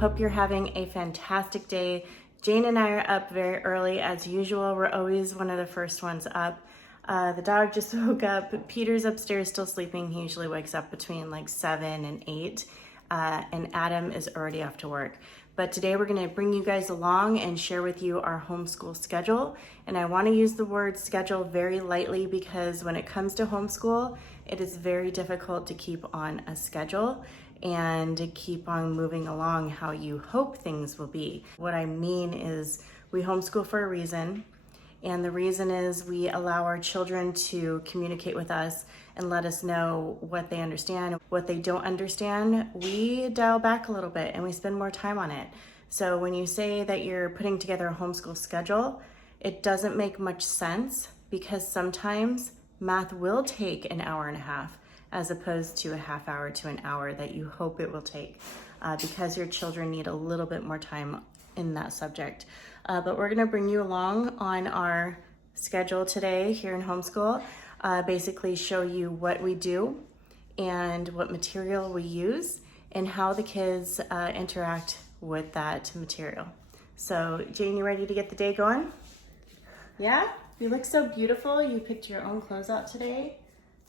Hope you're having a fantastic day. Jane and I are up very early as usual. We're always one of the first ones up. The dog just woke up. Peter's upstairs still sleeping. He usually wakes up between like 7 and 8. And Adam is already off to work. But today we're going to bring you guys along and share with you our homeschool schedule. And I want to use the word schedule very lightly because when it comes to homeschool, it is very difficult to keep on a schedule and to keep on moving along how you hope things will be. What I mean is we homeschool for a reason. And the reason is we allow our children to communicate with us and let us know what they understand. What they don't understand, we dial back a little bit and we spend more time on it. So when you say that you're putting together a homeschool schedule, it doesn't make much sense because sometimes math will take an hour and a half as opposed to a half hour to an hour that you hope it will take because your children need a little bit more time in that subject. But we're gonna bring you along on our schedule today here in homeschool, basically show you what we do and what material we use and how the kids interact with that material. So Jane, you ready to get the day going? Yeah? You look so beautiful. You picked your own clothes out today.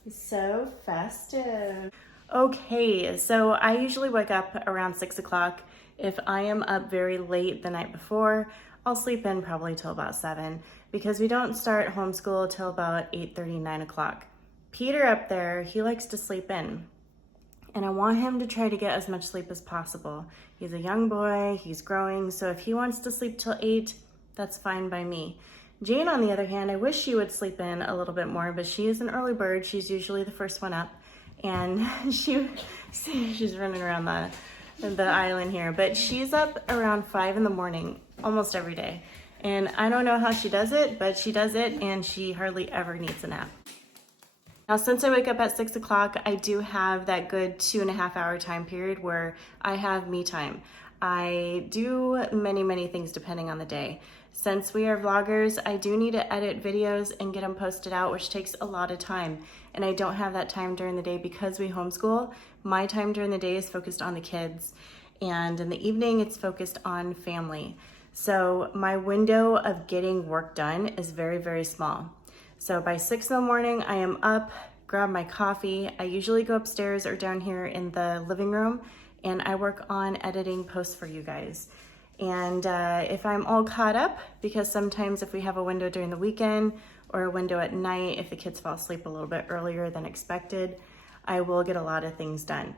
So festive. Okay, so I usually wake up around 6 o'clock. If I am up very late the night before, I'll sleep in probably till about 7 because we don't start homeschool till about 8:30, 9 o'clock. Peter up there, he likes to sleep in and I want him to try to get as much sleep as possible. He's a young boy, he's growing, so if he wants to sleep till 8, that's fine by me. Jane, on the other hand, I wish she would sleep in a little bit more, but she is an early bird. She's usually the first one up and she's running around the island here, but she's up around 5 in the morning almost every day. And I don't know how she does it, but she does it and she hardly ever needs a nap. Now, since I wake up at 6 o'clock, I do have that good 2.5 hour time period where I have me time. I do many things depending on the day. Since we are vloggers, I do need to edit videos and get them posted out, which takes a lot of time. And I don't have that time during the day because we homeschool. My time during the day is focused on the kids. And in the evening, it's focused on family. So my window of getting work done is very small. So by 6 in the morning, I am up, grab my coffee. I usually go upstairs or down here in the living room and I work on editing posts for you guys. And if I'm all caught up, because sometimes if we have a window during the weekend or a window at night, if the kids fall asleep a little bit earlier than expected, I will get a lot of things done.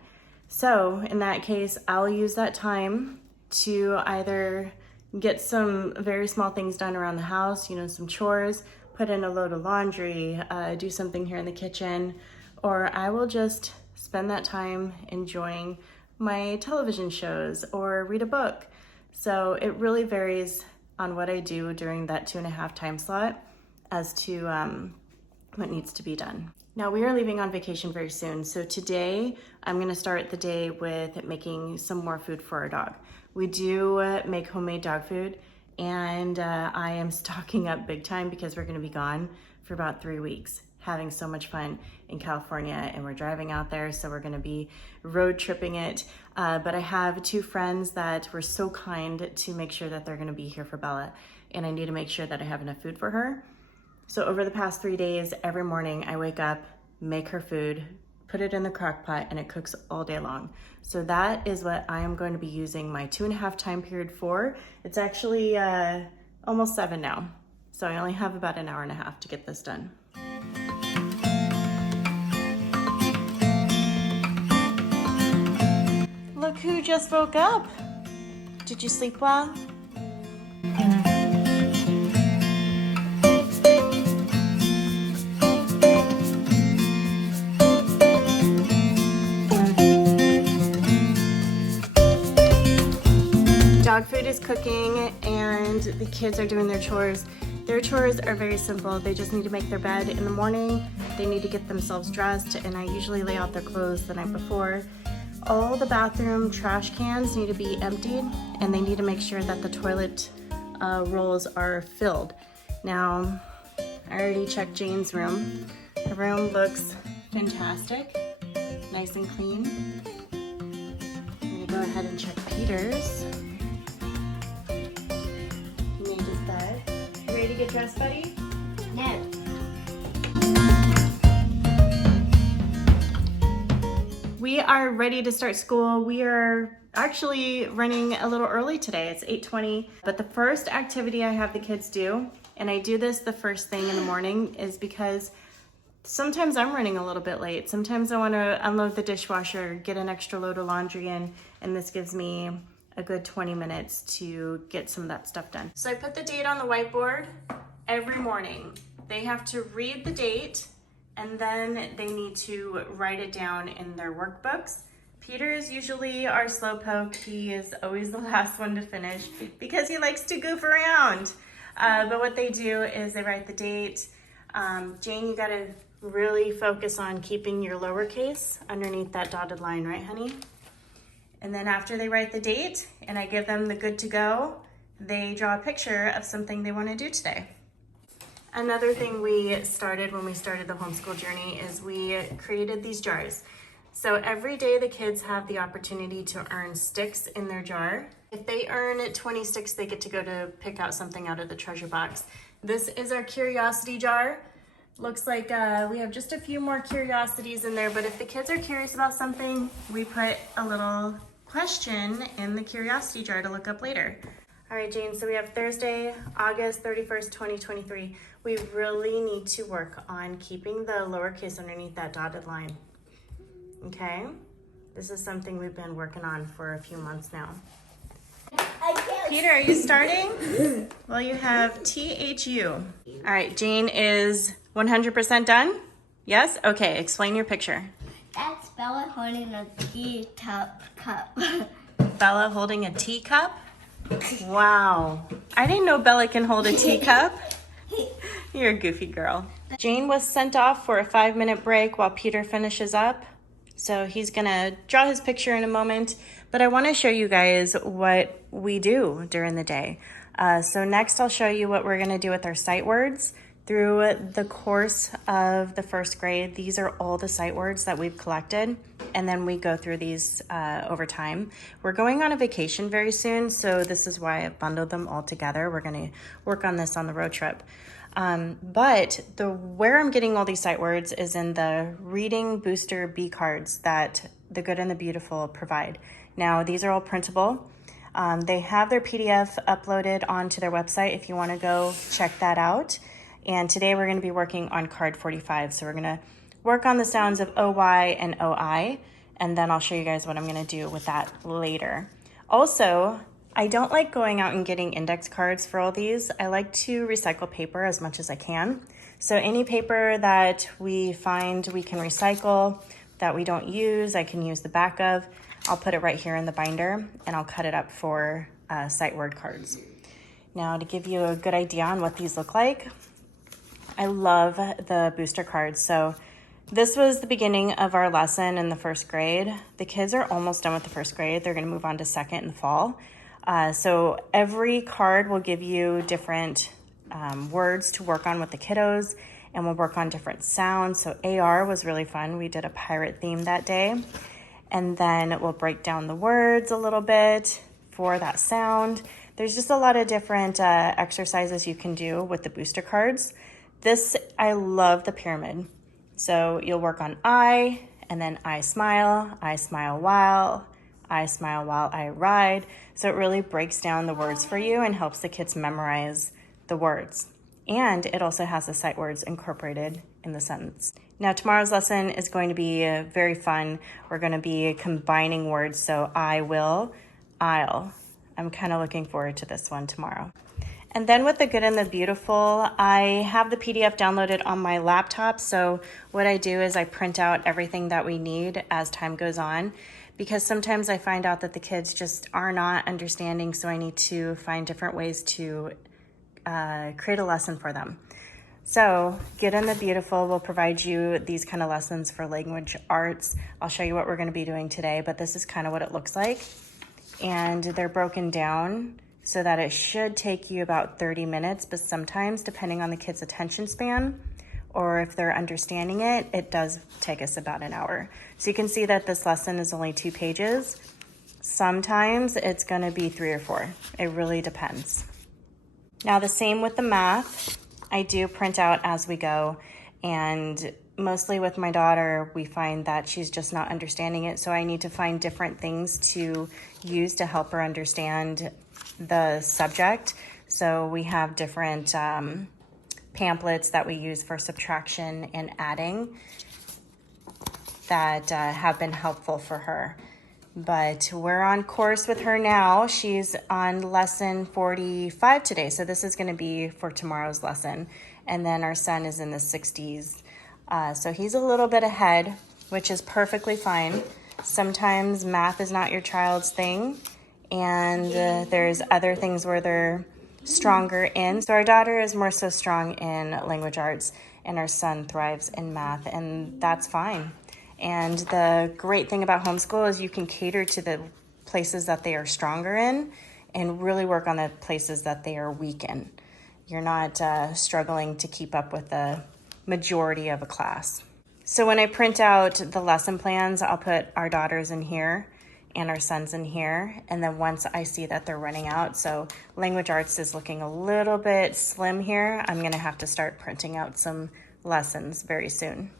So in that case, I'll use that time to either get some very small things done around the house, some chores, put in a load of laundry, do something here in the kitchen, or I will just spend that time enjoying my television shows or read a book. So it really varies on what I do during that 2.5 time slot as to what needs to be done. Now we are leaving on vacation very soon. So today I'm gonna start the day with making some more food for our dog. We do make homemade dog food and I am stocking up big time because we're gonna be gone for about 3 weeks, having so much fun in California and we're driving out there. So we're gonna be road tripping it. But I have 2 friends that were so kind to make sure that they're gonna be here for Bella and I need to make sure that I have enough food for her. So over the past 3 days, every morning I wake up, make her food, put it in the crock pot and it cooks all day long. So that is what I am going to be using my 2.5 time period for. It's actually almost 7 now. So I only have about an hour and a half to get this done. Look who just woke up. Did you sleep well? Dog food is cooking and the kids are doing their chores. Their chores are very simple. They just need to make their bed in the morning. They need to get themselves dressed and I usually lay out their clothes the night before. All the bathroom trash cans need to be emptied and they need to make sure that the toilet rolls are filled. Now, I already checked Jane's room. Her room looks fantastic, nice and clean. I'm gonna go go ahead and check Peter's. He made his bed. You ready to get dressed, buddy? No. We are ready to start school. We are actually running a little early today. It's 8:20, but the first activity I have the kids do, and I do this the first thing in the morning, is because sometimes I'm running a little bit late. Sometimes I want to unload the dishwasher, get an extra load of laundry in, and this gives me a good 20 minutes to get some of that stuff done. So I put the date on the whiteboard every morning. They have to read the date, and then they need to write it down in their workbooks. Peter is usually our slowpoke. He is always the last one to finish because he likes to goof around. But what they do is they write the date. Jane, you gotta really focus on keeping your lowercase underneath that dotted line, right, honey? And then after they write the date and I give them the good to go, they draw a picture of something they wanna do today. Another thing we started when we started the homeschool journey is we created these jars. So every day the kids have the opportunity to earn sticks in their jar. If they earn 20 sticks, they get to go to pick out something out of the treasure box. This is our curiosity jar. Looks like we have just a few more curiosities in there, but if the kids are curious about something, we put a little question in the curiosity jar to look up later. All right, Jane, so we have Thursday, August 31st, 2023. We really need to work on keeping the lowercase underneath that dotted line. Okay? This is something we've been working on for a few months now. Peter, are you starting? Well, you have THU. All right, Jane is 100% done? Yes? Okay, explain your picture. That's Bella holding a teacup cup. Bella holding a teacup? Wow. I didn't know Bella can hold a teacup. You're a goofy girl. Jane was sent off for a 5-minute break while Peter finishes up. So he's gonna draw his picture in a moment, but I wanna show you guys what we do during the day. So next I'll show you what we're gonna do with our sight words. Through the course of the first grade, these are all the sight words that we've collected, and then we go through these over time. We're going on a vacation very soon, so this is why I bundled them all together. We're gonna work on this on the road trip. But where I'm getting all these sight words is in the Reading Booster B cards that The Good and the Beautiful provide. Now, these are all printable. They have their PDF uploaded onto their website if you want to go check that out. And today we're going to be working on card 45. So we're going to work on the sounds of OY and OI, and then I'll show you guys what I'm going to do with that later. Also, I don't like going out and getting index cards for all these. I like to recycle paper as much as I can. So any paper that we find we can recycle, that we don't use, I can use the back of. I'll put it right here in the binder and I'll cut it up for sight word cards. Now, to give you a good idea on what these look like, I love the booster cards. So this was the beginning of our lesson in the first grade. The kids are almost done with the first grade. They're gonna move on to second in the fall. So every card will give you different words to work on with the kiddos, and we'll work on different sounds. So AR was really fun. We did a pirate theme that day. And then we'll break down the words a little bit for that sound. There's just a lot of different exercises you can do with the booster cards. I love the pyramid. So you'll work on I, and then I smile while I ride. So it really breaks down the words for you and helps the kids memorize the words. And it also has the sight words incorporated in the sentence. Now, tomorrow's lesson is going to be very fun. We're going to be combining words. So I will, I'll. I'm kind of looking forward to this one tomorrow. And then with the Good and the Beautiful, I have the PDF downloaded on my laptop. So what I do is I print out everything that we need as time goes on, because sometimes I find out that the kids just are not understanding. So I need to find different ways to create a lesson for them. So Good and the Beautiful will provide you these kind of lessons for language arts. I'll show you what we're going to be doing today, but this is kind of what it looks like. And they're broken down so that it should take you about 30 minutes, but sometimes, depending on the kid's attention span, or if they're understanding it, it does take us about an hour. So you can see that this lesson is only 2 pages. Sometimes it's going to be 3 or 4. It really depends. Now the same with the math. I do print out as we go, and mostly with my daughter, we find that she's just not understanding it. So I need to find different things to use to help her understand the subject. So we have different pamphlets that we use for subtraction and adding that have been helpful for her. But we're on course with her now. She's on lesson 45 today. So this is going to be for tomorrow's lesson. And then our son is in the 60s. So he's a little bit ahead, which is perfectly fine. Sometimes math is not your child's thing. And there's other things where they're stronger in. So our daughter is more so strong in language arts, and our son thrives in math, and that's fine. And the great thing about homeschool is you can cater to the places that they are stronger in and really work on the places that they are weak in. You're not struggling to keep up with the majority of a class. So when I print out the lesson plans, I'll put our daughters in here and our sons in here. And then once I see that they're running out, so language arts is looking a little bit slim here, I'm gonna have to start printing out some lessons very soon.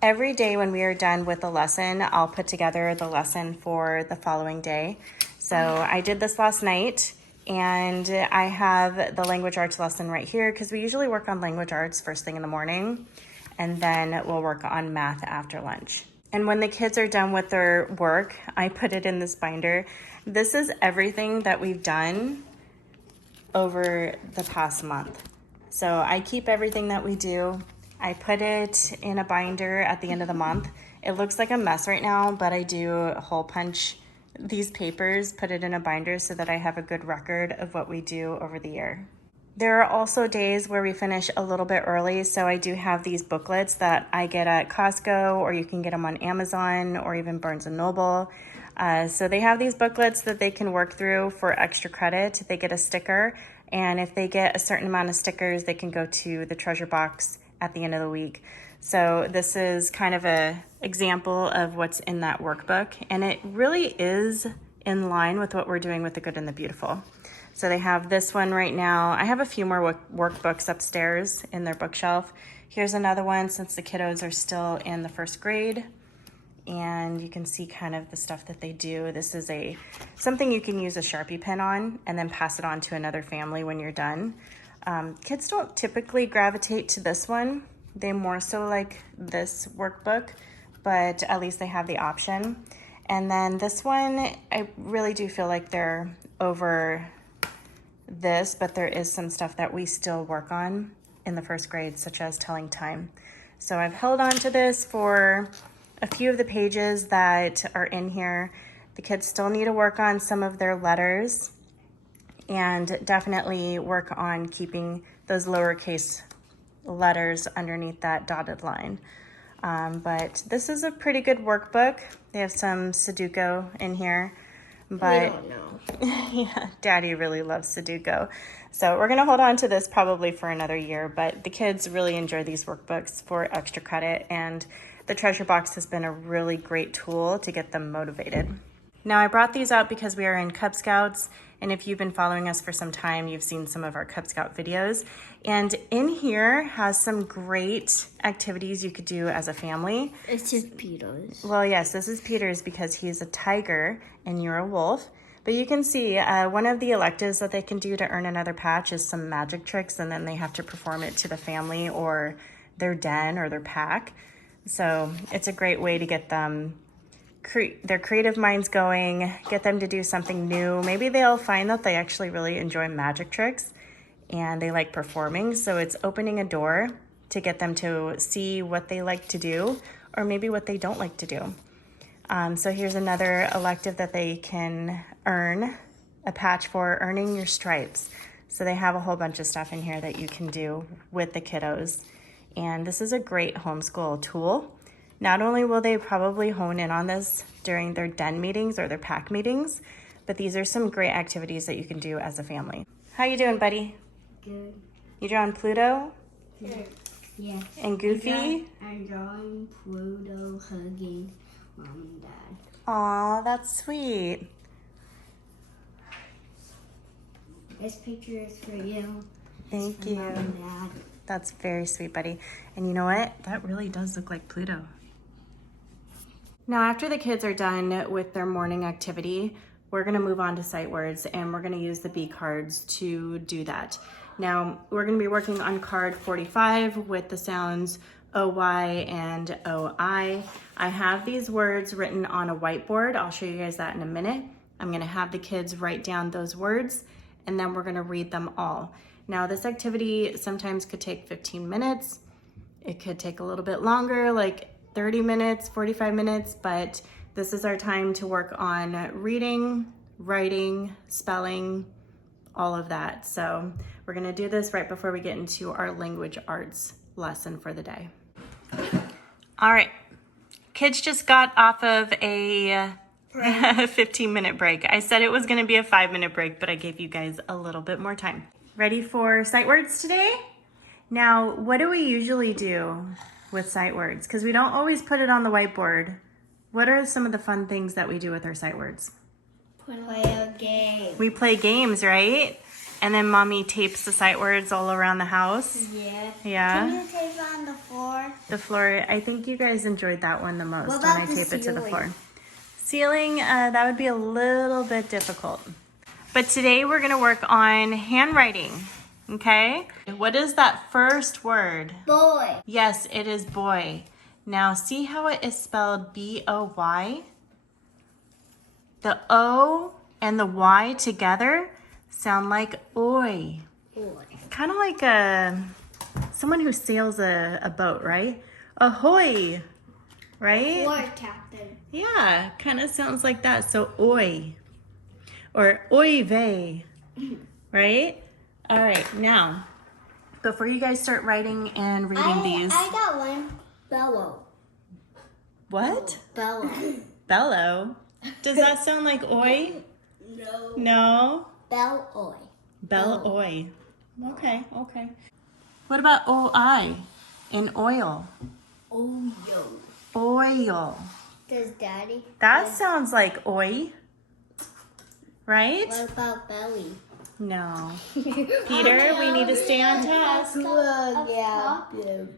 Every day when we are done with the lesson, I'll put together the lesson for the following day. So I did this last night, and I have the language arts lesson right here because we usually work on language arts first thing in the morning, and then we'll work on math after lunch. And when the kids are done with their work, I put it in this binder. This is everything that we've done over the past month. So I keep everything that we do. I put it in a binder at the end of the month. It looks like a mess right now, but I do hole punch these papers, put it in a binder so that I have a good record of what we do over the year. There are also days where we finish a little bit early, so I do have these booklets that I get at Costco, or you can get them on Amazon or even Barnes & Noble. So they have these booklets that they can work through for extra credit. They get a sticker, and if they get a certain amount of stickers, they can go to the treasure box at the end of the week. So this is kind of an example of what's in that workbook, and it really is in line with what we're doing with the good and the beautiful. So they have this one right now. I have a few more workbooks upstairs in their bookshelf. Here's another one since the kiddos are still in the first grade, and you can see kind of the stuff that they do. This is something you can use a Sharpie pen on and then pass it on to another family when you're done. Kids don't typically gravitate to this one. They more so like this workbook, but at least they have the option. And then this one, I really do feel like they're over this, but there is some stuff that we still work on in the first grade, such as telling time. So I've held on to this for a few of the pages that are in here. The kids still need to work on some of their letters, and definitely work on keeping those lowercase letters underneath that dotted line. But this is a pretty good workbook. They have some Sudoku in here. But We don't know. yeah, Daddy really loves Sudoku. So we're gonna hold on to this probably for another year, but the kids really enjoy these workbooks for extra credit, and the treasure box has been a really great tool to get them motivated. Now I brought these out because we are in Cub Scouts, and if you've been following us for some time, you've seen some of our Cub Scout videos. And in here has some great activities you could do as a family. It's just Peter's. Well, yes, this is Peter's because he's a tiger and you're a wolf. But you can see one of the electives that they can do to earn another patch is some magic tricks, and then they have to perform it to the family or their den or their pack. So it's a great way to get them their creative minds going, get them to do something new. Maybe they'll find that they actually really enjoy magic tricks and they like performing. So it's opening a door to get them to see what they like to do, or maybe what they don't like to do. So here's another elective that they can earn a patch for, earning your stripes. So they have a whole bunch of stuff in here that you can do with the kiddos. And this is a great homeschool tool. Not only will they probably hone in on this during their den meetings or their pack meetings, but these are some great activities that you can do as a family. How you doing, buddy? Good. You drawing Pluto? Yeah. And Goofy? I'm drawing Pluto hugging Mom and Dad. Aw, that's sweet. This picture is for you. Thank Mom you. and Dad. That's very sweet, buddy. And you know what? That really does look like Pluto. Now, after the kids are done with their morning activity, we're gonna move on to sight words, and we're gonna use the B cards to do that. Now, we're gonna be working on card 45 with the sounds OY and OI. I have these words written on a whiteboard. I'll show you guys that in a minute. I'm gonna have the kids write down those words, and then we're gonna read them all. Now, this activity sometimes could take 15 minutes. It could take a little bit longer, like 30 minutes, 45 minutes, but this is our time to work on reading, writing, spelling, all of that. So we're gonna do this right before we get into our language arts lesson for the day. All right, kids just got off of a 15-minute break. I said it was gonna be a 5-minute break, but I gave you guys a little bit more time. Ready for sight words today? Now, what do we usually do with sight words? Because we don't always put it on the whiteboard. What are some of the fun things that we do with our sight words? Play a game. We play games, right? And then mommy tapes the sight words all around the house. Yeah. Yeah. Can you tape it on the floor? The floor, I think you guys enjoyed that one the most What when about I the tape it to the ceiling? floor. Ceiling, that would be a little bit difficult. But today we're gonna work on handwriting, okay? What is that first word? Boy. Yes, it is boy. Now see how it is spelled B-O-Y? The O and the Y together sound like oi. Boy. Kind of like someone who sails a boat, right? Ahoy, right? War captain. Yeah, kind of sounds like that. So oi or oy vey, right? All right, now before you guys start writing and reading these. I got one. Bellow. What? Bellow. Bellow? Does that sound like oi? No. No. Belloy. Bell oi. Okay, okay. What about oi in oil? Oh, yo. Oil. Does Daddy? That sounds like oi, right? What about belly? No. Peter, we need to stay on task. Yeah.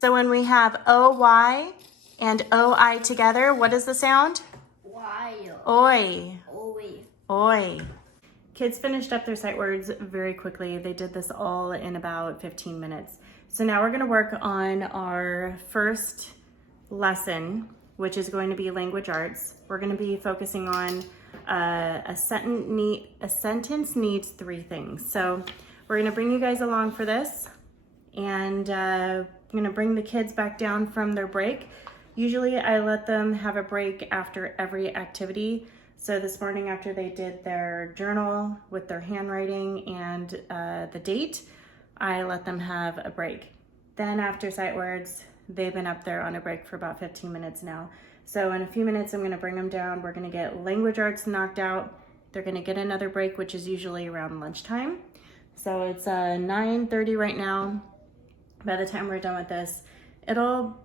So when we have OY and OI together, what is the sound? Wild. Oi. Oi. Oi. Kids finished up their sight words very quickly. They did this all in about 15 minutes. So now we're going to work on our first lesson, which is going to be language arts. We're going to be focusing on a sentence needs 3 things. So we're going to bring you guys along for this, and I'm going to bring the kids back down from their break. Usually I let them have a break after every activity. So this morning after they did their journal with their handwriting and the date, I let them have a break. Then after sight words, they've been up there on a break for about 15 minutes now. So in a few minutes, I'm gonna bring them down. We're gonna get language arts knocked out. They're gonna get another break, which is usually around lunchtime. So it's 9:30 right now. By the time we're done with this, it'll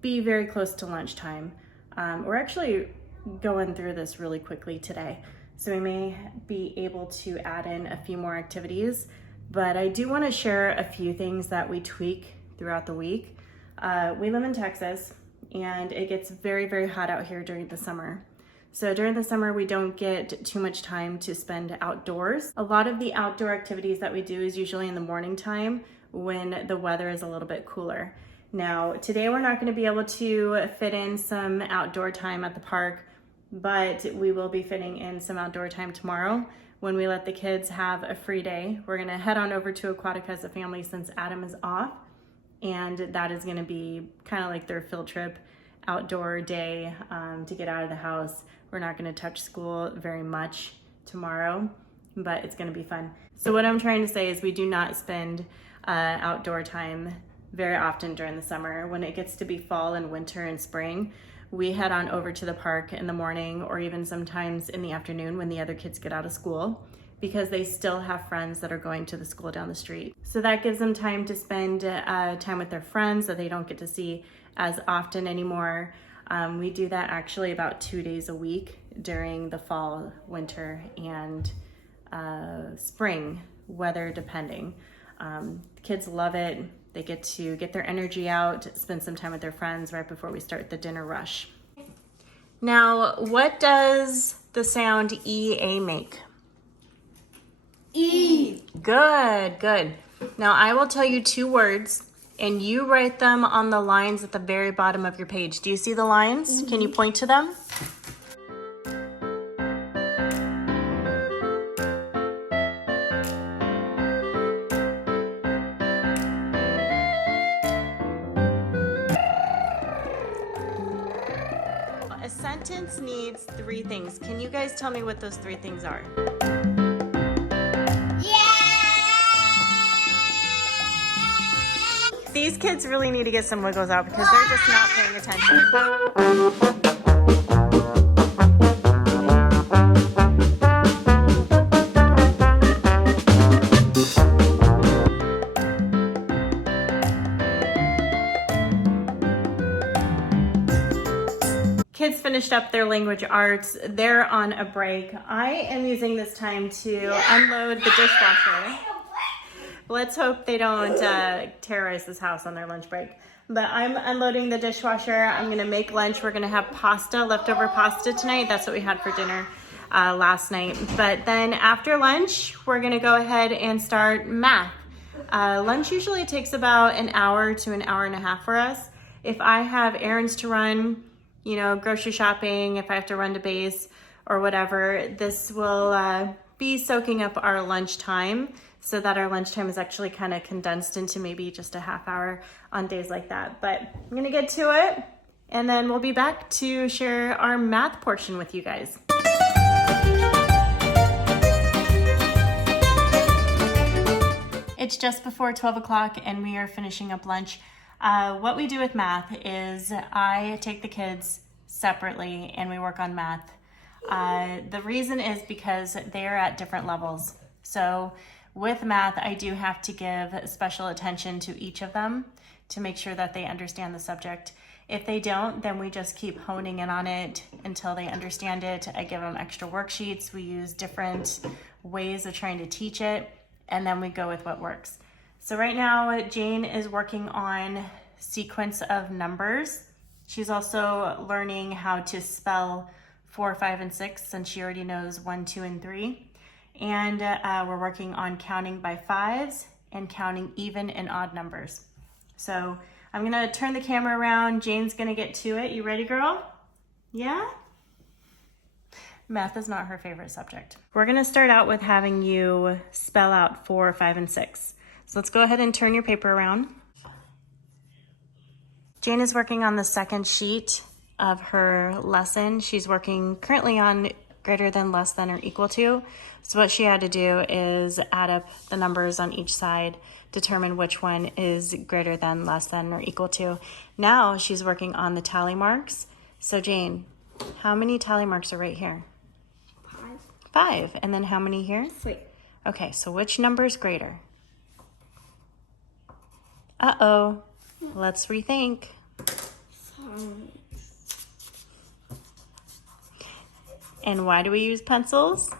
be very close to lunchtime. We're actually going through this really quickly today, so we may be able to add in a few more activities, but I do want to share a few things that we tweak throughout the week. We live in Texas, and it gets very, very hot out here during the summer. So during the summer, we don't get too much time to spend outdoors. A lot of the outdoor activities that we do is usually in the morning time when the weather is a little bit cooler. Now, today we're not going to be able to fit in some outdoor time at the park, but we will be fitting in some outdoor time tomorrow when we let the kids have a free day. We're going to head on over to Aquatica as a family since Adam is off, and that is going to be kind of like their field trip outdoor day to get out of the house. We're not going to touch school very much tomorrow, but it's going to be fun. So what I'm trying to say is we do not spend outdoor time very often during the summer. When it gets to be fall and winter and spring, we head on over to the park in the morning or even sometimes in the afternoon when the other kids get out of school, because they still have friends that are going to the school down the street. So that gives them time to spend time with their friends that they don't get to see as often anymore. We do that actually about 2 days a week during the fall, winter, and spring weather depending. Kids love it. They get to get their energy out, spend some time with their friends right before we start the dinner rush. Now, what does the sound EA make? E. Good, good. Now I will tell you 2 words and you write them on the lines at the very bottom of your page. Do you see the lines? Can you point to them? A sentence needs 3 things. Can you guys tell me what those 3 things are? These kids really need to get some wiggles out because they're just not paying attention. Kids finished up their language arts. They're on a break. I am using this time to unload the dishwasher. Let's hope they don't terrorize this house on their lunch break. But I'm unloading the dishwasher. I'm gonna make lunch. We're gonna have pasta, leftover pasta tonight. That's what we had for dinner last night. But then after lunch, we're gonna go ahead and start math. Lunch usually takes about an hour to an hour and a half for us. If I have errands to run, you know, grocery shopping, if I have to run to base or whatever, this will be soaking up our lunch time so that our lunchtime is actually kind of condensed into maybe just a half hour on days like that. But I'm gonna get to it and then we'll be back to share our math portion with you guys. It's just before 12 o'clock and we are finishing up lunch. What we do with math is I take the kids separately and we work on math. The reason is because they're at different levels. So with math, I do have to give special attention to each of them to make sure that they understand the subject. If they don't, then we just keep honing in on it until they understand it. I give them extra worksheets. We use different ways of trying to teach it, and then we go with what works. So right now, Jane is working on sequence of numbers. She's also learning how to spell 4, 5, and 6 since she already knows 1, 2, and 3. And we're working on counting by 5s and counting even and odd numbers. So I'm gonna turn the camera around. Jane's gonna get to it. You ready, girl? Yeah? Math is not her favorite subject. We're gonna start out with having you spell out 4, 5, and 6. So let's go ahead and turn your paper around. Jane is working on the second sheet of her lesson. She's working currently on greater than, less than, or equal to. So what she had to do is add up the numbers on each side, determine which one is greater than, less than, or equal to. Now she's working on the tally marks. So Jane, how many tally marks are right here? 5. 5. And then how many here? 3. Okay, so which number is greater? Uh-oh, let's rethink. And why do we use pencils?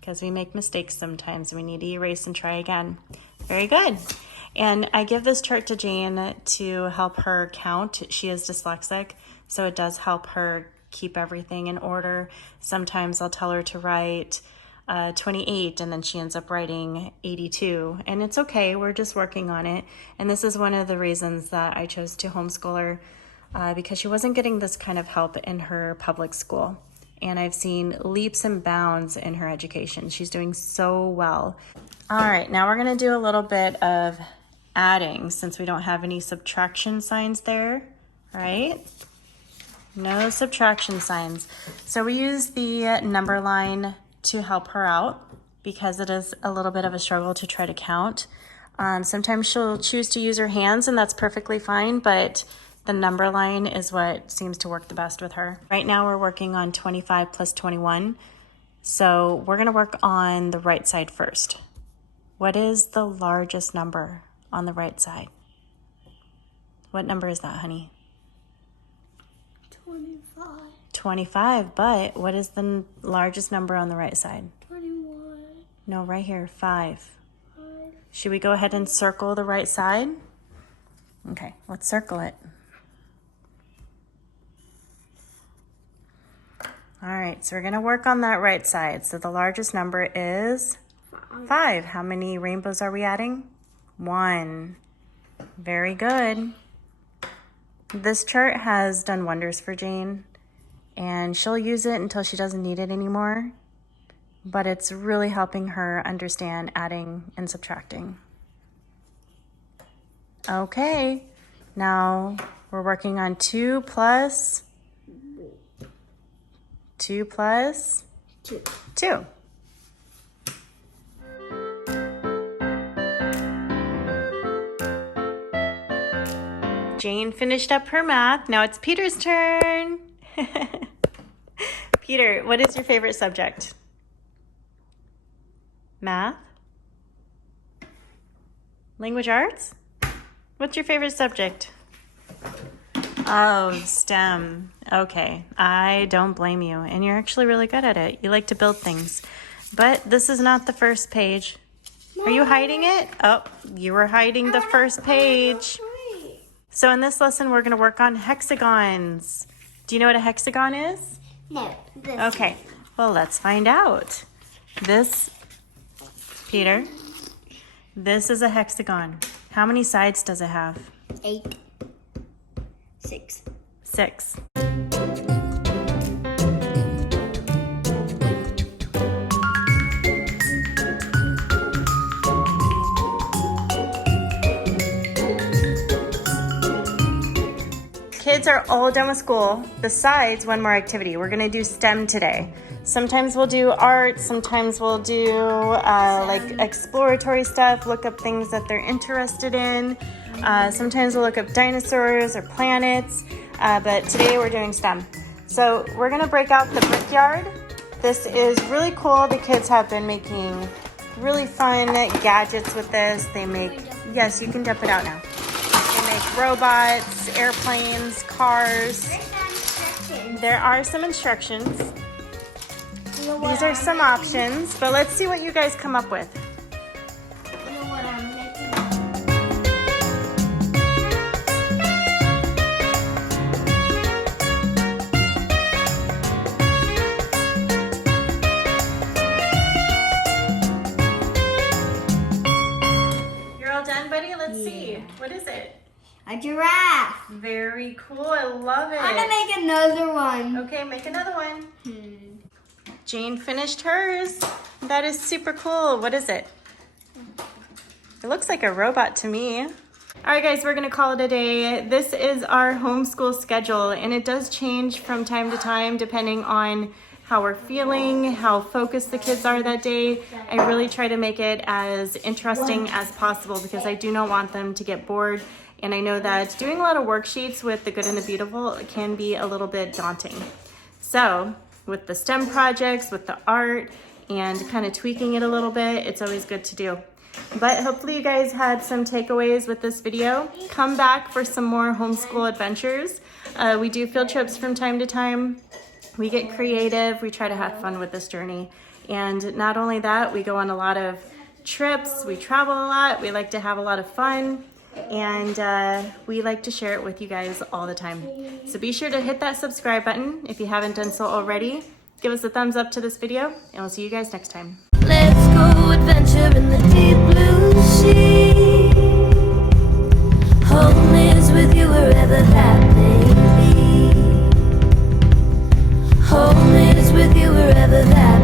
Because we make mistakes sometimes. We need to erase and try again. Very good. And I give this chart to Jane to help her count. She is dyslexic, so it does help her keep everything in order. Sometimes I'll tell her to write 28 and then she ends up writing 82, and it's okay. We're just working on it. And this is one of the reasons that I chose to homeschool her because she wasn't getting this kind of help in her public school. And I've seen leaps and bounds in her education. She's doing so well. All right, now we're gonna do a little bit of adding since we don't have any subtraction signs there, right? No subtraction signs. So we use the number line to help her out because it is a little bit of a struggle to try to count. Sometimes she'll choose to use her hands and that's perfectly fine, but the number line is what seems to work the best with her. Right now we're working on 25 plus 21. So we're gonna work on the right side first. What is the largest number on the right side? What number is that, honey? 25. 25, but what is the largest number on the right side? 21. No, right here, 5. Should we go ahead and circle the right side? Okay, let's circle it. All right, so we're gonna work on that right side. So the largest number is 5. How many rainbows are we adding? 1. Very good. This chart has done wonders for Jane, and she'll use it until she doesn't need it anymore. But it's really helping her understand adding and subtracting. Okay, now we're working on 2 plus 2 plus 2. Jane finished up her math. Now it's Peter's turn. Peter, what is your favorite subject? Math? Language arts? What's your favorite subject? Oh, STEM. Okay, I don't blame you. And you're actually really good at it. You like to build things. But this is not the first page. Are you hiding it? Oh, you were hiding the first page. So in this lesson, we're going to work on hexagons. Do you know what a hexagon is? No. Okay, well, let's find out. This, Peter, this is a hexagon. How many sides does it have? 8. 6. 6. Kids are all done with school, besides one more activity. We're gonna do STEM today. Sometimes we'll do art, sometimes we'll do like exploratory stuff, look up things that they're interested in. Sometimes we'll look up dinosaurs or planets, but today we're doing STEM. So we're gonna break out the brickyard. This is really cool. The kids have been making really fun gadgets with this. They make, yes, you can dump it out now. They make robots, airplanes, cars. There are some instructions. These are some options, but let's see what you guys come up with. You know what I'm making? You're all done, buddy? Let's see. What is it? A giraffe. Very cool. I love it. I'm gonna make another one. Okay, make another one. Jane finished hers. That is super cool. What is it? It looks like a robot to me. All right, guys, we're gonna call it a day. This is our homeschool schedule, and it does change from time to time depending on how we're feeling, how focused the kids are that day. I really try to make it as interesting as possible because I do not want them to get bored. And I know that doing a lot of worksheets with the good and the beautiful can be a little bit daunting. So with the STEM projects, with the art, and kind of tweaking it a little bit, it's always good to do. But hopefully you guys had some takeaways with this video. Come back for some more homeschool adventures. We do field trips from time to time. We get creative. We try to have fun with this journey. And not only that, we go on a lot of trips. We travel a lot. We like to have a lot of fun. And we like to share it with you guys all the time. So be sure to hit that subscribe button if you haven't done so already. Give us a thumbs up to this video, and we'll see you guys next time. Let's go adventure in the deep blue sea. Home is with you wherever that may be. Home is with you wherever that